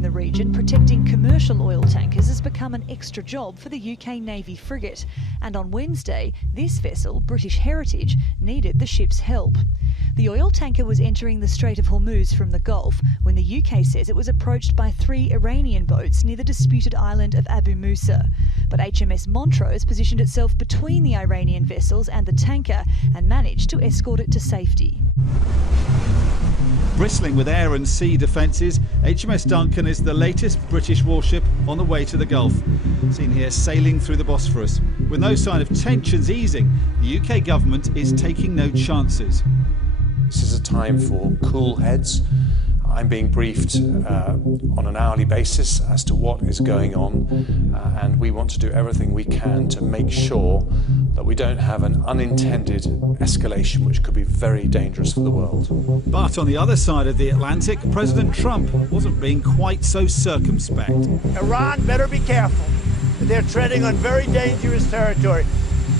in the region protecting commercial oil tankers has become an extra job for the UK Navy frigate. And on Wednesday, this vessel, British Heritage, needed the ship's help. The oil tanker was entering the Strait of Hormuz from the Gulf when the UK says it was approached by 3 Iranian boats near the disputed island of Abu Musa. But HMS Montrose positioned itself between the Iranian vessels and the tanker and managed to escort it to safety. Bristling with air and sea defences, HMS Duncan is the latest British warship on the way to the Gulf. Seen here sailing through the Bosphorus. With no sign of tensions easing, the UK government is taking no chances. This is a time for cool heads. I'm being briefed on an hourly basis as to what is going on, and we want to do everything we can to make sure that we don't have an unintended escalation which could be very dangerous for the world. But on the other side of the Atlantic, President Trump wasn't being quite so circumspect. Iran better be careful. They're treading on very dangerous territory.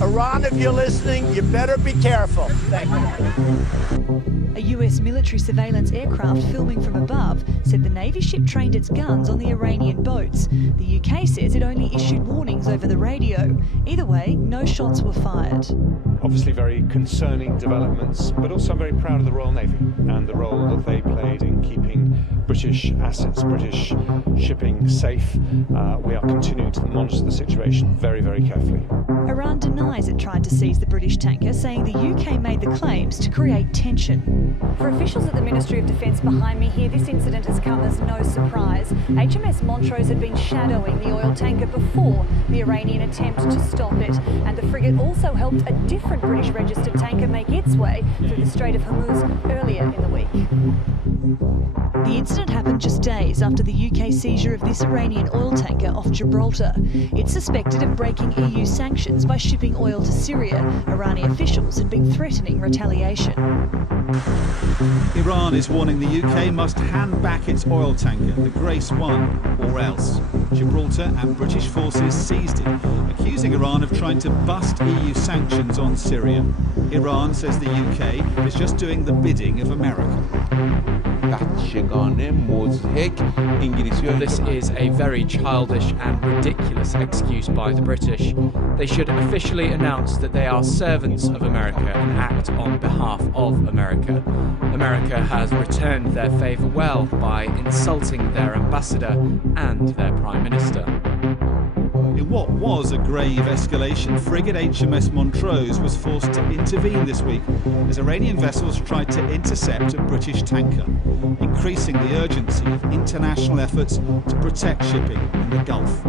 Iran, if you're listening, you better be careful. Thank you. A US military surveillance aircraft filming from above said the Navy ship trained its guns on the Iranian boats. The UK says it only issued warnings over the radio. Either way, no shots were fired. Obviously very concerning developments, but also I'm very proud of the Royal Navy and the role that they played in keeping British assets, British shipping safe. We are continuing to monitor the situation very, very carefully. Iran denies it tried to seize the British tanker, saying the UK made the claims to create tension. For officials at the Ministry of Defence behind me here, this incident has come as no surprise. HMS Montrose had been shadowing the oil tanker before the Iranian attempt to stop it, and the frigate also helped a different British registered tanker make its way through the Strait of Hormuz earlier in the week. The incident happened just days after the UK seizure of this Iranian oil tanker off Gibraltar. It's suspected of breaking EU sanctions by shipping oil to Syria. Iranian officials had been threatening retaliation. Iran is warning the UK must hand back its oil tanker, the Grace 1, or else. Gibraltar and British forces seized it, accusing Iran of trying to bust EU sanctions on Syria. Iran says the UK is just doing the bidding of America. This is a very childish and ridiculous excuse by the British. They should officially announce that they are servants of America and act on behalf of America. America has returned their favour well by insulting their ambassador and their Prime Minister. In what was a grave escalation, frigate HMS Montrose was forced to intervene this week as Iranian vessels tried to intercept a British tanker, increasing the urgency of international efforts to protect shipping in the Gulf.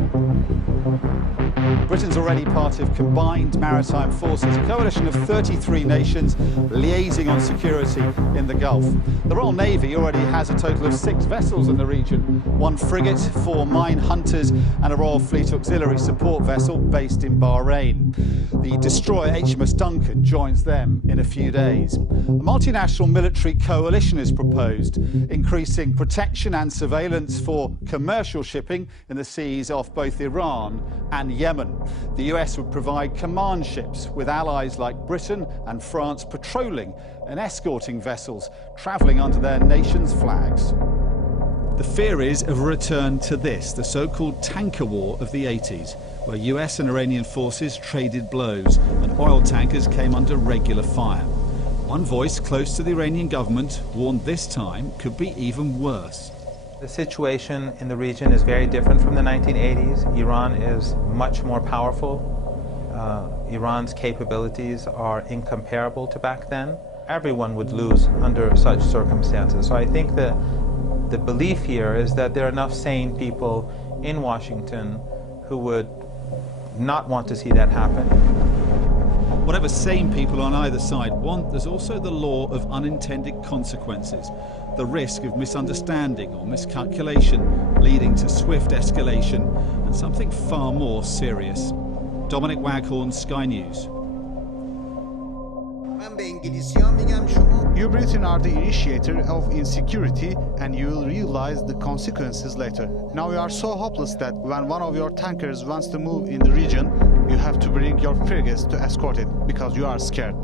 Britain's already part of combined maritime forces, a coalition of 33 nations liaising on security in the Gulf. The Royal Navy already has a total of 6 vessels in the region, 1 frigate, 4 mine hunters and a Royal Fleet Auxiliary support vessel based in Bahrain. The destroyer HMS Duncan joins them in a few days. A multinational military coalition is proposed, increasing protection and surveillance for commercial shipping in the seas off both Iran and Yemen. The US would provide command ships with allies like Britain and France patrolling and escorting vessels travelling under their nation's flags. The fear is of a return to this, the so-called tanker war of the 80s, where US and Iranian forces traded blows and oil tankers came under regular fire. One voice close to the Iranian government warned this time could be even worse. The situation in the region is very different from the 1980s. Iran is much more powerful. Iran's capabilities are incomparable to back then. Everyone would lose under such circumstances. So I think the belief here is that there are enough sane people in Washington who would not want to see that happen. Whatever sane people on either side want, there's also the law of unintended consequences. The risk of misunderstanding or miscalculation leading to swift escalation and something far more serious. Dominic Waghorn, Sky News. You Britain are the initiator of insecurity and you will realize the consequences later. Now you are so hopeless that when one of your tankers wants to move in the region, you have to bring your frigates to escort it because you are scared.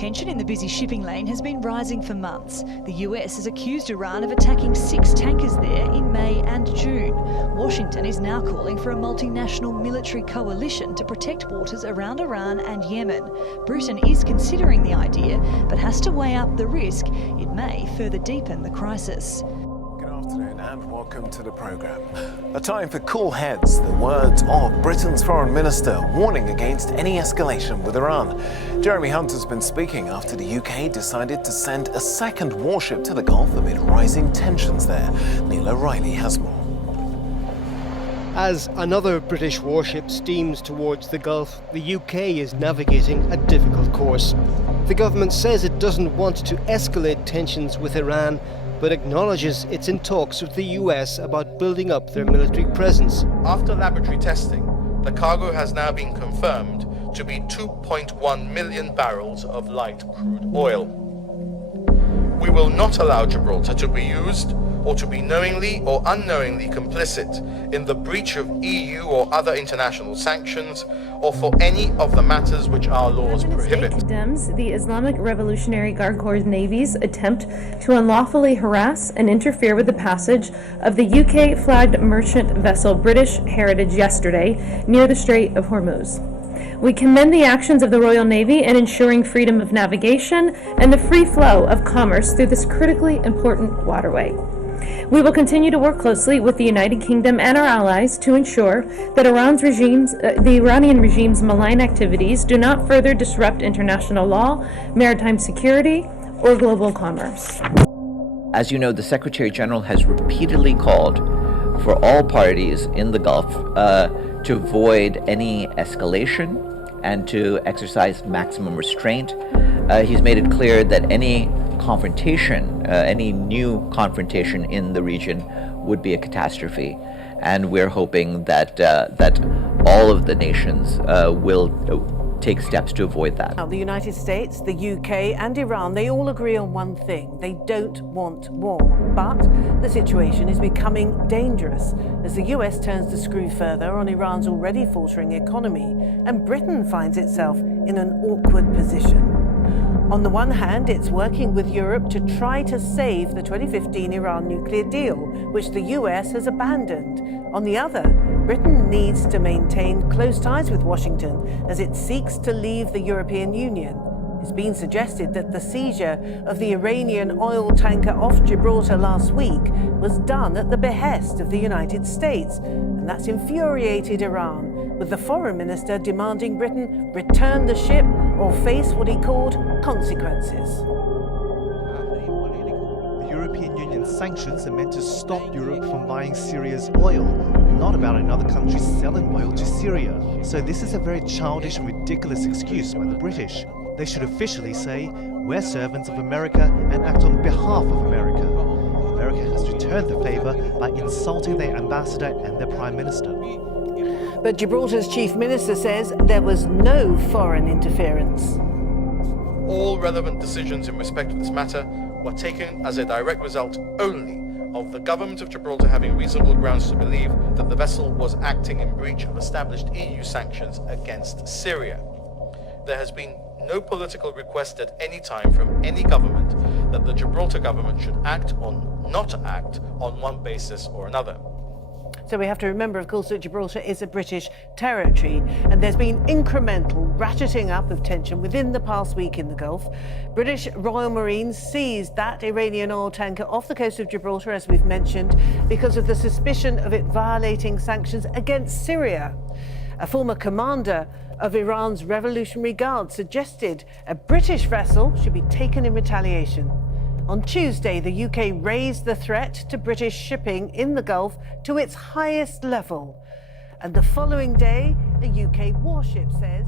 Tension in the busy shipping lane has been rising for months. The US has accused Iran of attacking 6 tankers there in May and June. Washington is now calling for a multinational military coalition to protect waters around Iran and Yemen. Britain is considering the idea, but has to weigh up the risk it may further deepen the crisis. Good afternoon and welcome to the programme. A time for cool heads, the words of Britain's Foreign Minister warning against any escalation with Iran. Jeremy Hunt has been speaking after the UK decided to send a second warship to the Gulf amid rising tensions there. Neil O'Reilly has more. As another British warship steams towards the Gulf, the UK is navigating a difficult course. The government says it doesn't want to escalate tensions with Iran, but acknowledges it's in talks with the US about building up their military presence. After laboratory testing, the cargo has now been confirmed to be 2.1 million barrels of light crude oil. We will not allow Gibraltar to be used or to be knowingly or unknowingly complicit in the breach of EU or other international sanctions or for any of the matters which our laws prohibit. Condemns the Islamic Revolutionary Guard Corps Navy's attempt to unlawfully harass and interfere with the passage of the UK-flagged merchant vessel British Heritage yesterday near the Strait of Hormuz. We commend the actions of the Royal Navy in ensuring freedom of navigation and the free flow of commerce through this critically important waterway. We will continue to work closely with the United Kingdom and our allies to ensure that the Iranian regime's malign activities do not further disrupt international law, maritime security, or global commerce. As you know, the Secretary General has repeatedly called for all parties in the Gulf to avoid any escalation and to exercise maximum restraint. He's made it clear that any confrontation, any new confrontation in the region would be a catastrophe. And we're hoping that all of the nations will take steps to avoid that. Now, the United States, the UK and Iran, they all agree on one thing. They don't want war. But the situation is becoming dangerous as the US turns the screw further on Iran's already faltering economy, and Britain finds itself in an awkward position. On the one hand, it's working with Europe to try to save the 2015 Iran nuclear deal, which the US has abandoned. On the other, Britain needs to maintain close ties with Washington as it seeks to leave the European Union. It's been suggested that the seizure of the Iranian oil tanker off Gibraltar last week was done at the behest of the United States, and that's infuriated Iran, with the foreign minister demanding Britain return the ship or face what he called consequences. The European Union's sanctions are meant to stop Europe from buying Syria's oil, not about another country selling oil to Syria. So this is a very childish and ridiculous excuse by the British. They should officially say, we're servants of America and act on behalf of America. America has returned the favour by insulting their ambassador and their prime minister. But Gibraltar's chief minister says there was no foreign interference. All relevant decisions in respect of this matter were taken as a direct result only of the government of Gibraltar having reasonable grounds to believe that the vessel was acting in breach of established EU sanctions against Syria. There has been no political request at any time from any government that the Gibraltar government should act or not act on one basis or another. So we have to remember, of course, that Gibraltar is a British territory, and there's been incremental ratcheting up of tension within the past week in the Gulf. British Royal Marines seized that Iranian oil tanker off the coast of Gibraltar, as we've mentioned, because of the suspicion of it violating sanctions against Syria. A former commander of Iran's Revolutionary Guard suggested a British vessel should be taken in retaliation. On Tuesday, the UK raised the threat to British shipping in the Gulf to its highest level. And the following day, a UK warship says